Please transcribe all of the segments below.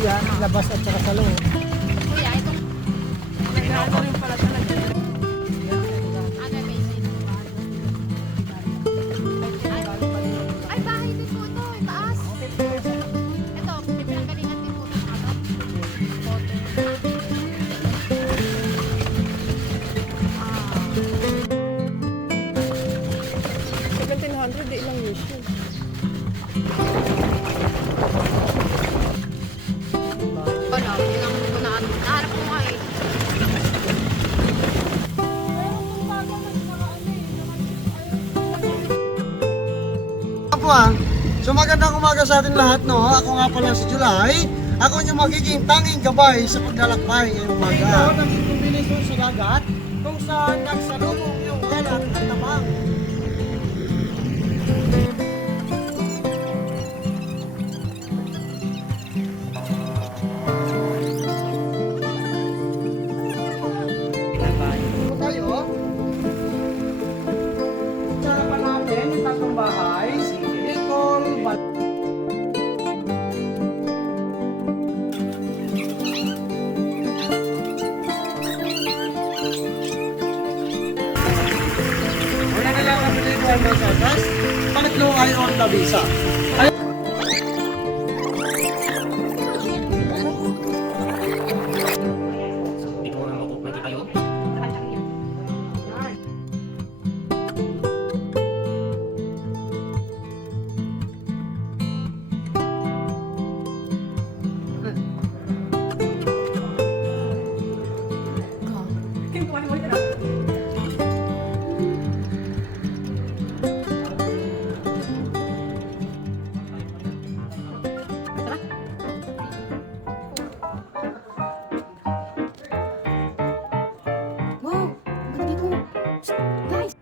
yan, labas at saka sa loob. Kuya, itong nag-ano rin pala talaga. Ano yung basic? Ay, bahay din po ito. Yung taas. Ito, pinanggalingan din po ng ano. 1700, di ilang years yun. Wala, yun ang nahanap ko nga eh. So magandang umaga sa ating lahat, no? Ako nga pala si July. Ako yung magiging tanging gabay sa paglalakbay ngayong umaga. Ito, naging kombinasyon sa dagat kung saan nagsalubong yung kalat at tabang. Ito tayo. Sa harapan natin, yung tatlong bahay, si Nicole, una na lang ang pinagawa ng Casas, pangatlo ay on the visa. Wow, ang dito. Guys.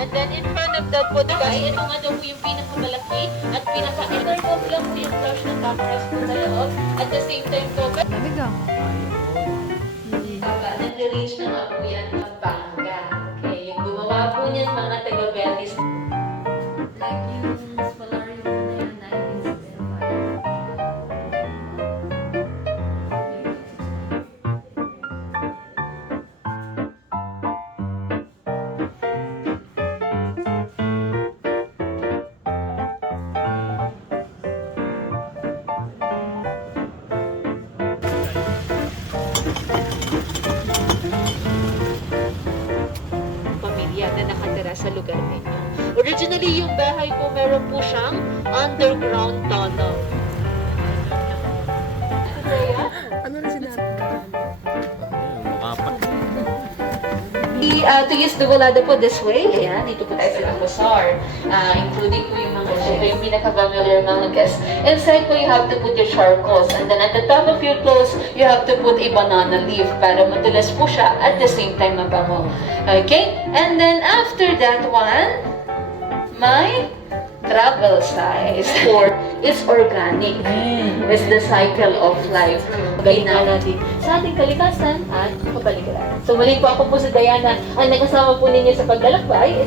And then in front of that po, diba, ito nga daw po yung pinakamalaki at pinaka-interpop lang po yung flush ng cameras po sa loob. At the same time po, Lamig ah. nag-reach na nga po yan ng Banga. Okay, yung gumawa po niyan mga taga-Betis. Like yung Solarium na yan, 1965. Pamilya na nakatira sa lugar ninyo. Originally, yung bahay po meron po siyang underground tunnel. Ano na sinabi? To use the volado po this way, ayan, dito po tayo sa Acuzar, including po yung mga syempre yung pinaka-familiar mga guests. Inside po, you have to put your charcoals, and then at the top of your clothes, you have to put a banana leaf para madulas po siya at the same time mabango. Okay? And then after that one, my travel size for is organic. It's the cycle of life. Gayna natin sa ating kalikasan at kapaligiran. So muli po ako po si Diana, ang nakasama po ninyo sa paglalakbay.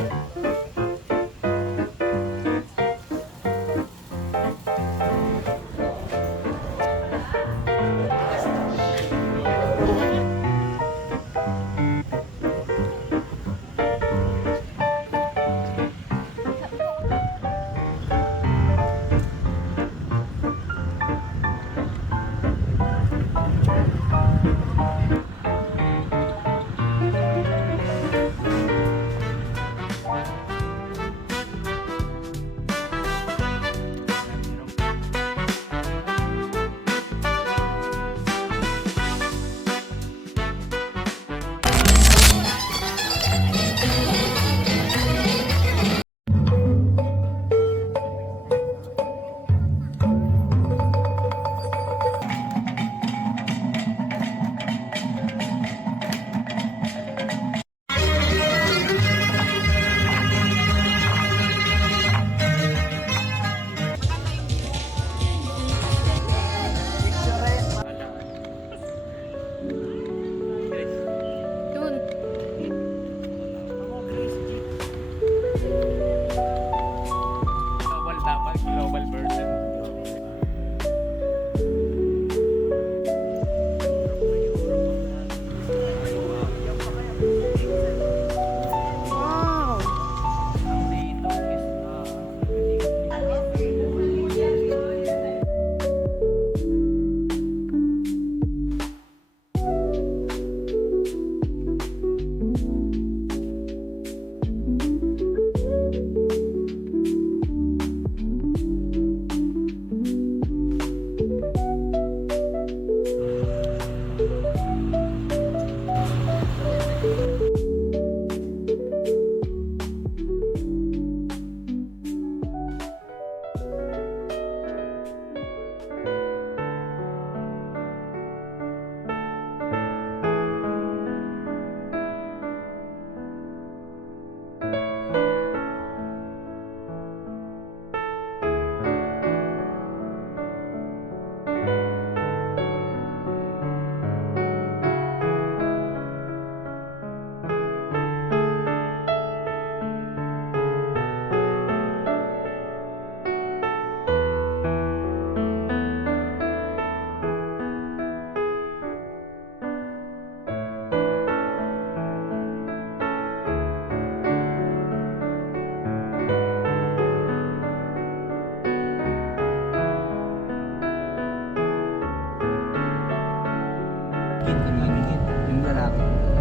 dikit, yung lalaki.